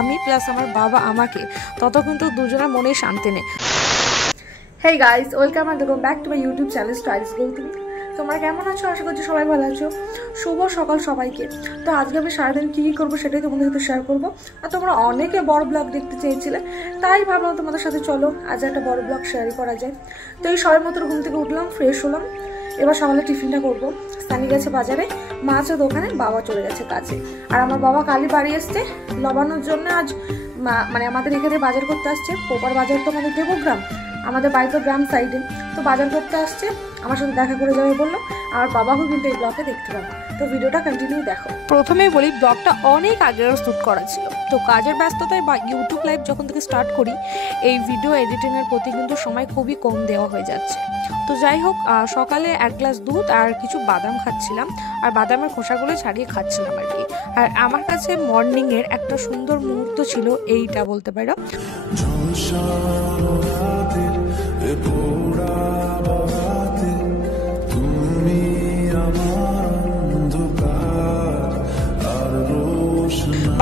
আমি প্লাস আমার বাবা আমাকে তত কিন্তু দুজনের মনেই শান্তি নেই। Hey guys, welcome and welcome back to my YouTube channel styles Gautami. তোমরা কেমন আছো? আশা করছি সবাই ভালো আছো। শুভ সকাল সবাইকে। তো আজকে আমি সারাদিন কী কী করবো সেটাই তোমাদের সাথে শেয়ার করবো। আর তোমরা অনেকে বড় ব্লগ দেখতে চেয়েছিলে, তাই ভাবলাম তোমাদের সাথে চলো আজ একটা বড় ব্লগ শেয়ারই করা যায়। তো এই সবাই মতো ঘুম থেকে উঠলাম, ফ্রেশ হলাম, এবার সকালে টিফিনটা করবো। সানি গেছে বাজারে, মা আছে দোকানে, বাবা চলে গেছে কাজে। আর আমার বাবা কালই বাড়ি এসছে লবানোর জন্য। আজ মানে আমাদের এখানে বাজার করতে আসছে। পোপার বাজার তো আমাদের দেবগ্রাম, আমাদের বাড়ি তো গ্রাম সাইডে, তো বাজার করতে আসছে, আমার সাথে দেখা করে যাবে বললো। আর বাবাকেও কিন্তু এই ব্লগে দেখতে পাবো, তো ভিডিওটা কন্টিনিউ দেখো। প্রথমেই বলি, ব্লগটা অনেক আগের শ্যুট করা ছিল, তো কাজের ব্যস্ততায় বা ইউটিউব লাইভ যখন থেকে স্টার্ট করি এই ভিডিও এডিটিংয়ের প্রতি কিন্তু সময় খুবই কম দেওয়া হয়ে যাচ্ছে। তো যাই হোক, সকালে 1 গ্লাস দুধ আর কিছু বাদাম খাচ্ছিলাম, আর বাদামের খোসাগুলো ছাড়িয়ে খাচ্ছিলাম আর কি। আর আমার কাছে মর্নিংয়ের একটা সুন্দর মুহূর্ত ছিল এইটা বলতে পারো।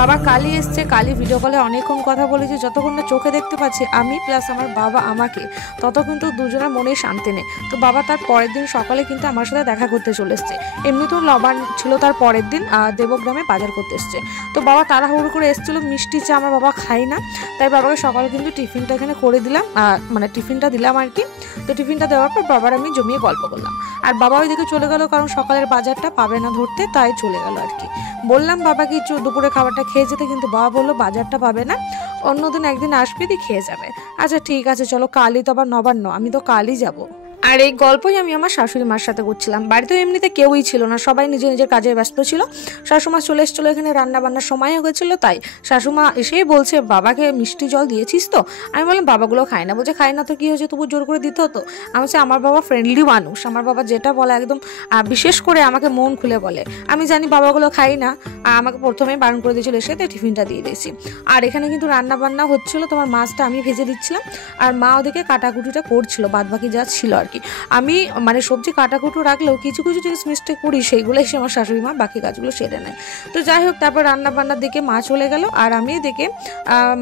বাবা কালি এসছে, কালি ভিডিও কলে অনেকক্ষণ কথা বলেছে, যতক্ষণ না চোখে দেখতে পাচ্ছি আমি প্লাস আমার বাবা আমাকে তত কিন্তু দুজনের মনেই শান্তি নেই। তো বাবা তার পরের দিন সকালে কিন্তু আমার সাথে দেখা করতে চলে এসছে। এমনিতেও লবান ছিল তার পরের দিন, দেবগ্রামে বাজার করতে এসছে। তো বাবা তাড়াহুড়ো করে এসেছিল, মিষ্টি চা আমার বাবা খায় না, তাই বাবাকে সকালে কিন্তু টিফিনটা এখানে করে দিলাম, মানে টিফিনটা দিলাম আর কি। তো টিফিনটা দেওয়ার পর বাবার আমি জমিয়ে গল্প করলাম, আর বাবা ওইদিকে চলে গেল, কারণ সকালের বাজারটা পাবে না ধরতে, তাই চলে গেল আর কি। বললাম বাবাকে দুপুরে খাবারটা খেয়ে যেতে, কিন্তু বাবা বললো বাজারটা পাবে না, অন্যদিন একদিন আসবি দিয়ে খেয়ে যাবে। আচ্ছা ঠিক আছে চলো, কালই তো আবার নবান্ন, আমি তো কালই যাবো। আর এই গল্পই আমি আমার শাশুড়ি মার সাথে করছিলাম। বাড়িতে এমনিতে কেউই ছিল না, সবাই নিজের নিজের কাজে ব্যস্ত ছিল। শাশুমা চলে এসেছিলো এখানে, রান্না বান্নার সময় হয়ে গেছিলো, তাই শাশুমা এসেই বলছে বাবাকে মিষ্টি জল দিয়েছিস তো? আমি বললাম বাবাগুলো খায় না। বলছে খায় না তো কি হয়েছে, তবু জোর করে দিতে হতো? আমি বলছি আমার বাবা ফ্রেন্ডলি মানুষ, আমার বাবা যেটা বলে একদম বিশেষ করে আমাকে মন খুলে বলে। আমি জানি বাবাগুলো খাই না, আমাকে প্রথমেই বারণ করে দিয়েছিল, এসে টিফিনটা দিয়ে দিয়েছি। আর এখানে কিন্তু রান্না বান্না হচ্ছিলো, তোমার মাছটা আমি ভেজে দিচ্ছিলাম, আর মা ওদিকে কাটাকুটিটা করছিল, বাদ বাকি যা ছিল আর কি। আমি মানে সবজি কাটাকুটো রাখলেও কিছু কিছু জিনিস মিস্টেক করি, সেইগুলো এসে আমার শাশুড়ি মা বাকি কাজগুলো সেরে নেয়। তো যাই হোক, তারপর রান্না বান্নার দিকে মা চলে গেল, আর আমি এদিকে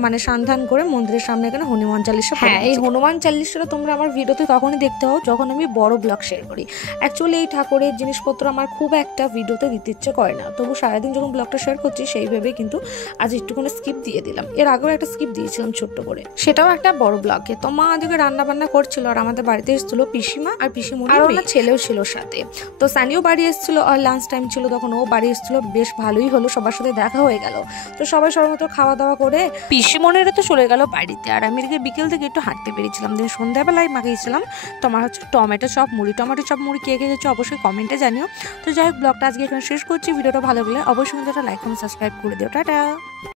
মানে সান্ধান করে মন্দিরের সামনে এখানে হনুমান চালিশা। হ্যাঁ, এই হনুমান চালিশাটা তোমরা আমার ভিডিওতে তখনই দেখতে হও যখন আমি বড় ব্লগ শেয়ার করি। অ্যাকচুয়ালি এই ঠাকুরের জিনিসপত্র আমার খুব একটা ভিডিওতে দিতে ইচ্ছে করে না, তবু সারাদিন যখন ব্লগটা শেয়ার করছি সেইভাবে কিন্তু আজ একটুখানি স্কিপ দিয়ে দিলাম। এর আগেও একটা স্কিপ দিয়েছিলাম ছোট্ট করে, সেটাও একটা বড় ব্লগে। তো মা ওদিকে রান্না বান্না করছিল, আর আমাদের বাড়িতে এসেছিল পিসিমা আর পিসিমণি, আর ওনার ছেলেও ছিল সাথে। তো সানিও বাড়ি এসেছিল, আর লাঞ্চ টাইম ছিল তখন, ও বাড়ি এসেছিল। বেশ ভালোই হলো, সবার সাথে দেখা হয়ে গেল। তো সবাই সবার মতো খাওয়া দাওয়া করে পিসিমণিরা তো চলে গেল বাড়িতে, আর আমি এদিকে বিকেল থেকে একটু হাঁটতে পেরেছিলাম। দিন সন্ধ্যাবেলায় মাখিয়েছিলাম তোমার হচ্ছে টমেটো চপ মুড়ি। টমেটো চপ মুড়ি কে খেয়েছো অবশ্যই কমেন্টে জানিও। তো যাই হোক, ব্লগটা আজকে এখানে শেষ করছি। ভিডিওটা ভালো লাগলে অবশ্যই কিন্তু একটা লাইক কমেন্ট সাবস্ক্রাইব করে দিও। টাটা।